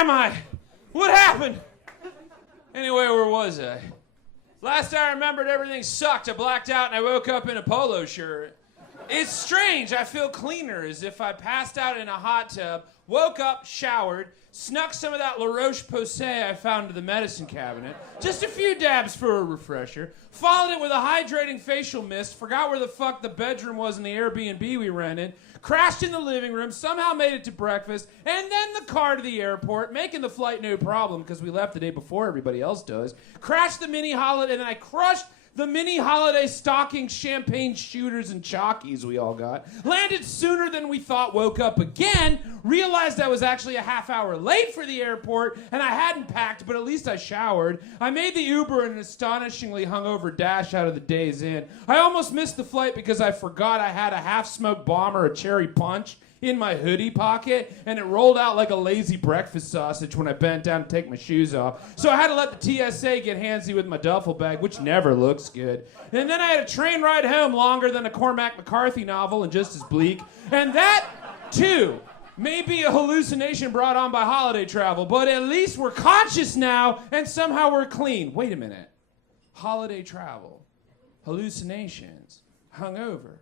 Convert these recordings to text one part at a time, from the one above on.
am I? What happened? Anyway, where was I? Last I remembered, everything sucked. I blacked out and I woke up in a polo shirt. It's strange. I feel cleaner, as if I passed out in a hot tub, woke up, showered, snuck some of that La Roche-Posay I found in the medicine cabinet, just a few dabs for a refresher, followed it with a hydrating facial mist, forgot where the fuck the bedroom was in the Airbnb we rented, crashed in the living room, somehow made it to breakfast, and then the car to the airport, making the flight no problem because we left the day before everybody else does, crashed the mini holiday, and then I crushed the mini holiday stocking champagne shooters and chalkies we all got. Landed sooner than we thought, woke up again, realized I was actually a half hour late for the airport, and I hadn't packed, but at least I showered. I made the Uber in an astonishingly hungover dash out of the Days Inn. I almost missed the flight because I forgot I had a half-smoked bomb or a cherry punch in my hoodie pocket, and it rolled out like a lazy breakfast sausage when I bent down to take my shoes off. So I had to let the TSA get handsy with my duffel bag, which never looks good. And then I had a train ride home longer than a Cormac McCarthy novel and just as bleak. And that, too, may be a hallucination brought on by holiday travel, but at least we're conscious now, and somehow we're clean. Wait a minute. Holiday travel, hallucinations, hungover.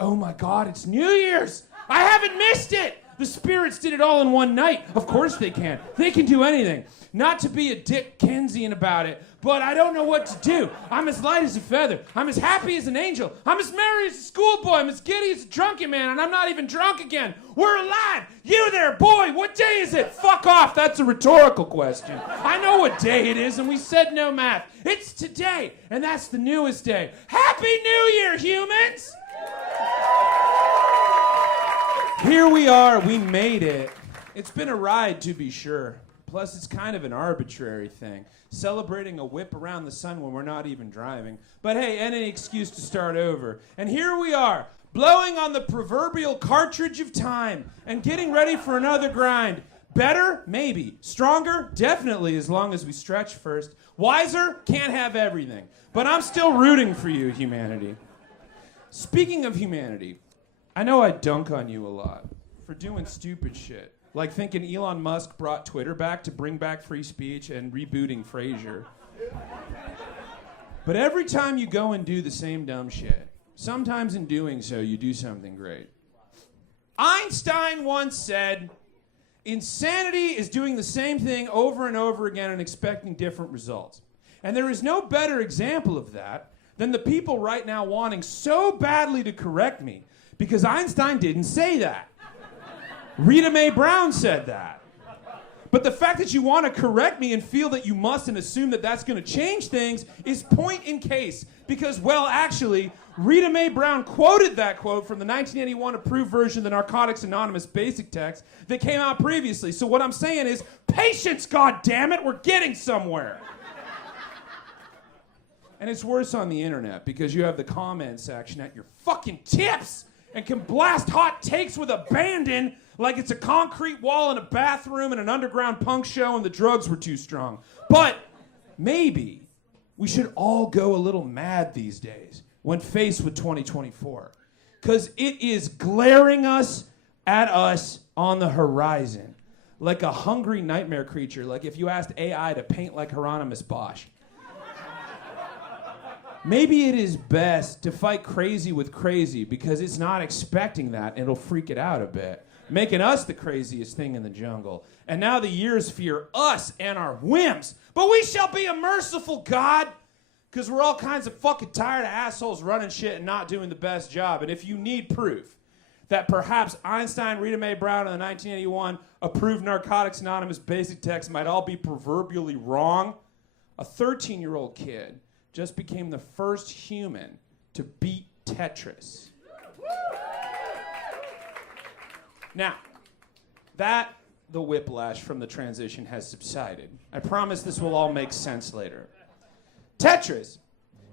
Oh my God, it's New Year's! I haven't missed it! The spirits did it all in one night. Of course they can. They can do anything. Not to be a Dick Kensian about it, but I don't know what to do. I'm as light as a feather. I'm as happy as an angel. I'm as merry as a schoolboy. I'm as giddy as a drunken man, and I'm not even drunk again. We're alive! You there, boy! What day is it? Fuck off! That's a rhetorical question. I know what day it is, and we said no math. It's today, and that's the newest day. Happy New Year, humans! Here we are, we made it. It's been a ride, to be sure. Plus, it's kind of an arbitrary thing, celebrating a whip around the sun when we're not even driving. But hey, any excuse to start over. And here we are, blowing on the proverbial cartridge of time and getting ready for another grind. Better? Maybe. Stronger? Definitely, as long as we stretch first. Wiser? Can't have everything. But I'm still rooting for you, humanity. Speaking of humanity, I know I dunk on you a lot for doing stupid shit, like thinking Elon Musk brought Twitter back to bring back free speech and rebooting Frasier. But every time you go and do the same dumb shit, sometimes in doing so you do something great. Einstein once said, insanity is doing the same thing over and over again and expecting different results. And there is no better example of that than the people right now wanting so badly to correct me, because Einstein didn't say that. Rita Mae Brown said that. But the fact that you want to correct me and feel that you must and assume that that's going to change things is point in case. Because, well, actually, Rita Mae Brown quoted that quote from the 1981 approved version of the Narcotics Anonymous basic text that came out previously. So what I'm saying is, patience, goddammit, we're getting somewhere. And it's worse on the internet because you have the comment section at your fucking tips and can blast hot takes with abandon like it's a concrete wall in a bathroom in an underground punk show and the drugs were too strong. But maybe we should all go a little mad these days when faced with 2024. Because it is glaring at us on the horizon like a hungry nightmare creature, like if you asked AI to paint like Hieronymus Bosch. Maybe it is best to fight crazy with crazy because it's not expecting that and it'll freak it out a bit, making us the craziest thing in the jungle. And now the years fear us and our whims. But we shall be a merciful God because we're all kinds of fucking tired of assholes running shit and not doing the best job. And if you need proof that perhaps Einstein, Rita Mae Brown, and the 1981 approved Narcotics Anonymous basic text might all be proverbially wrong, a 13-year-old kid just became the first human to beat Tetris. Now, the whiplash from the transition has subsided. I promise this will all make sense later. Tetris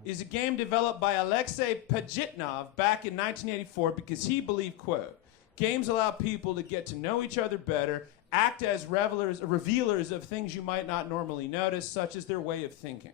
is a game developed by Alexei Pajitnov back in 1984 because he believed, quote, games allow people to get to know each other better, act as revealers of things you might not normally notice, such as their way of thinking.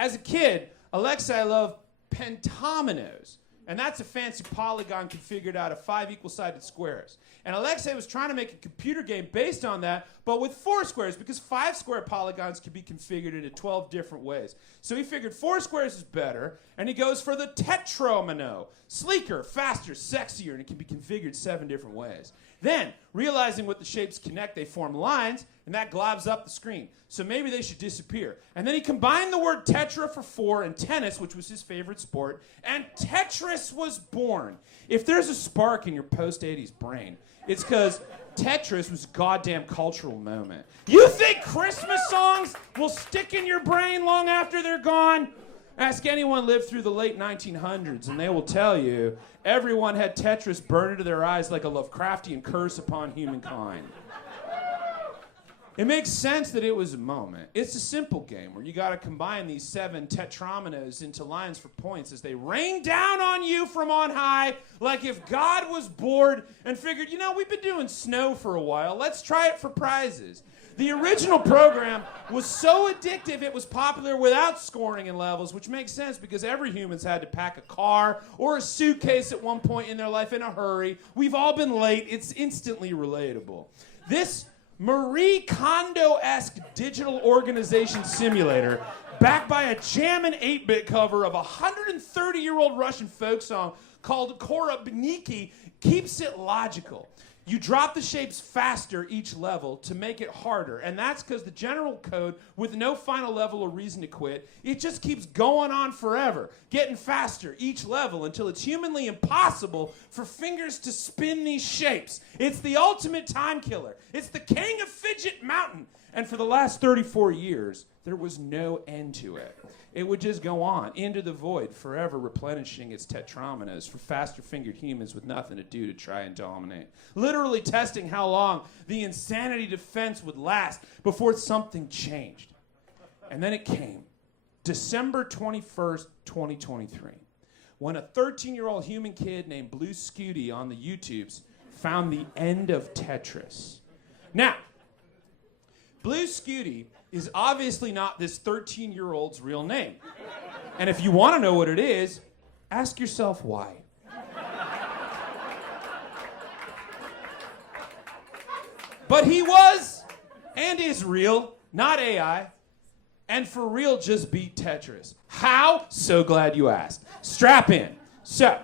As a kid, Alexei loved pentominoes, And that's a fancy polygon configured out of 5 equal-sided squares. And Alexei was trying to make a computer game based on that, but with 4 squares, because 5 square polygons can be configured into 12 different ways. So he figured 4 squares is better, and he goes for the tetromino. Sleeker, faster, sexier, and it can be configured 7 different ways. Then, realizing what the shapes connect, they form lines, and that globs up the screen. So maybe they should disappear. And then he combined the word tetra for 4 and tennis, which was his favorite sport, and Tetris was born. If there's a spark in your post-80s brain, it's because Tetris was a goddamn cultural moment. You think Christmas songs will stick in your brain long after they're gone? Ask anyone lived through the late 1900s, and they will tell you everyone had Tetris burned into their eyes like a Lovecraftian curse upon humankind. It makes sense that it was a moment. It's a simple game where you got to combine these 7 tetrominos into lines for points as they rain down on you from on high, like if God was bored and figured, you know, we've been doing snow for a while, let's try it for prizes. The original program was so addictive it was popular without scoring in levels, which makes sense because every human's had to pack a car or a suitcase at one point in their life in a hurry. We've all been late. It's instantly relatable. This Marie Kondo-esque digital organization simulator, backed by a jammin' 8-bit cover of a 130-year-old Russian folk song called Korobniki, keeps it logical. You drop the shapes faster each level to make it harder, and that's because the general code, with no final level or reason to quit, it just keeps going on forever, getting faster each level until it's humanly impossible for fingers to spin these shapes. It's the ultimate time killer. It's the king of Fidget Mountain. And for the last 34 years, there was no end to it. It would just go on into the void, forever replenishing its tetrominos for faster-fingered humans with nothing to do to try and dominate. Literally testing how long the insanity defense would last before something changed. And then it came. December 21st, 2023. When a 13-year-old human kid named Blue Scooty on the YouTubes found the end of Tetris. Now, Blue Scooty is obviously not this 13-year-old's real name. And if you want to know what it is, ask yourself why. But he was, and is real, not AI, and for real just beat Tetris. How? So glad you asked. Strap in. So,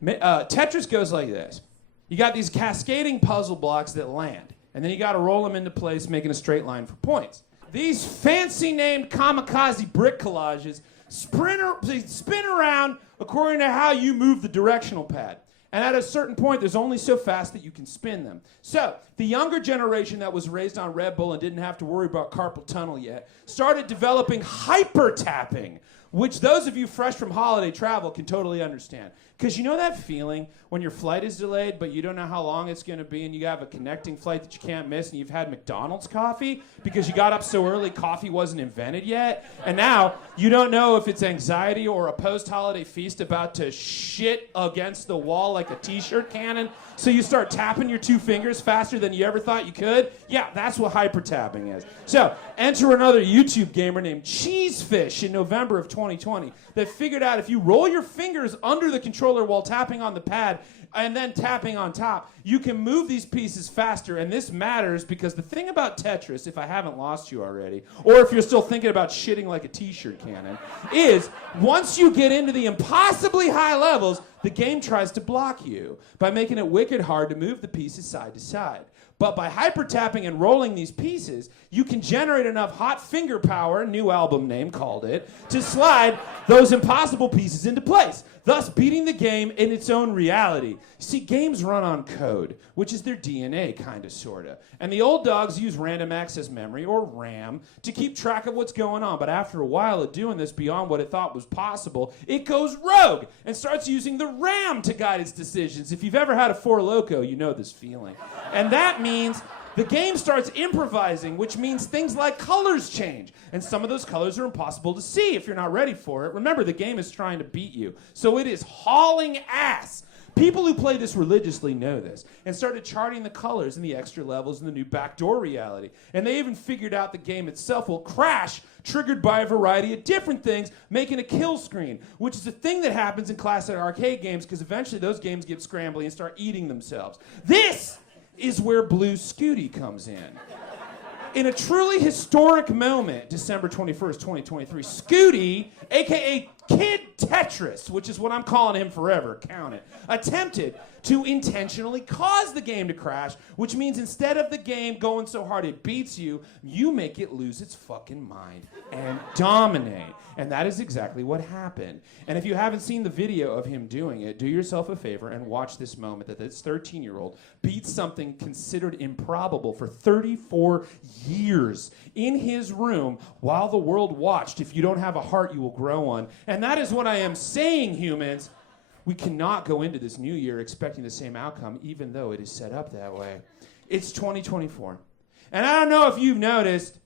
Tetris goes like this. You got these cascading puzzle blocks that land, and then you got to roll them into place, making a straight line for points. These fancy named kamikaze brick collages spin around according to how you move the directional pad. And at a certain point, there's only so fast that you can spin them. So, the younger generation that was raised on Red Bull and didn't have to worry about carpal tunnel yet, started developing hyper tapping, which those of you fresh from holiday travel can totally understand. Because you know that feeling when your flight is delayed, but you don't know how long it's going to be, and you have a connecting flight that you can't miss, and you've had McDonald's coffee because you got up so early coffee wasn't invented yet, and now you don't know if it's anxiety or a post-holiday feast about to shit against the wall like a t-shirt cannon, so you start tapping your 2 fingers faster than you ever thought you could? Yeah, that's what hyper-tapping is. So, enter another YouTube gamer named Cheesefish in November of 2020 that figured out if you roll your fingers under the controller while tapping on the pad and then tapping on top, you can move these pieces faster. And this matters because the thing about Tetris, if I haven't lost you already, or if you're still thinking about shitting like a t-shirt cannon, is once you get into the impossibly high levels, the game tries to block you by making it wicked hard to move the pieces side to side. But by hyper-tapping and rolling these pieces, you can generate enough hot finger power, new album name called it, to slide those impossible pieces into place, thus beating the game in its own reality. See, games run on code, which is their DNA, kinda, sorta. And the old dogs use random access memory, or RAM, to keep track of what's going on. But after a while of doing this beyond what it thought was possible, it goes rogue and starts using the RAM to guide its decisions. If you've ever had a Four Loko, you know this feeling. And that means the game starts improvising, which means things like colors change. And some of those colors are impossible to see if you're not ready for it. Remember, the game is trying to beat you. So it is hauling ass. People who play this religiously know this and started charting the colors and the extra levels and the new backdoor reality. And they even figured out the game itself will crash, triggered by a variety of different things, making a kill screen, which is a thing that happens in classic arcade games because eventually those games get scrambly and start eating themselves. This is where Blue Scooty comes in. In a truly historic moment, December 21st, 2023, Scooty, aka Kid Tetris, which is what I'm calling him forever, count it, attempted to intentionally cause the game to crash, which means instead of the game going so hard it beats you, you make it lose its fucking mind and dominate. And that is exactly what happened. And if you haven't seen the video of him doing it, do yourself a favor and watch this moment that this 13-year-old beats something considered improbable for 34 years in his room while the world watched. If you don't have a heart, you will grow one. And that is what I am saying, humans. We cannot go into this new year expecting the same outcome, even though it is set up that way. It's 2024. And I don't know if you've noticed,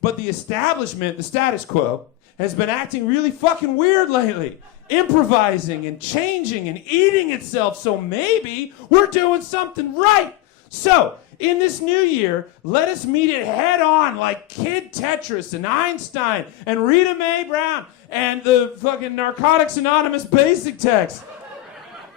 but the establishment, the status quo, has been acting really fucking weird lately. Improvising and changing and eating itself, so maybe we're doing something right. So, in this new year, let us meet it head on like Kid Tetris and Einstein and Rita Mae Brown and the fucking Narcotics Anonymous basic text.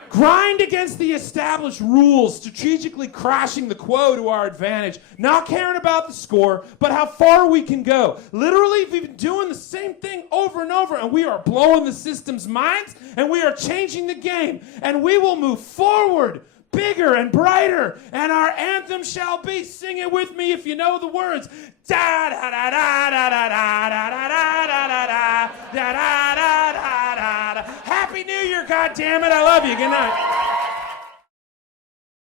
Grind against the established rules, strategically crashing the quo to our advantage, not caring about the score, but how far we can go. Literally, we've been doing the same thing over and over, and we are blowing the system's minds, and we are changing the game, and we will move forward, bigger and brighter, and our anthem shall be, sing it with me if you know the words, da da da da da da da da da da da da da da da da. Happy New Year, goddammit, I love you, good night.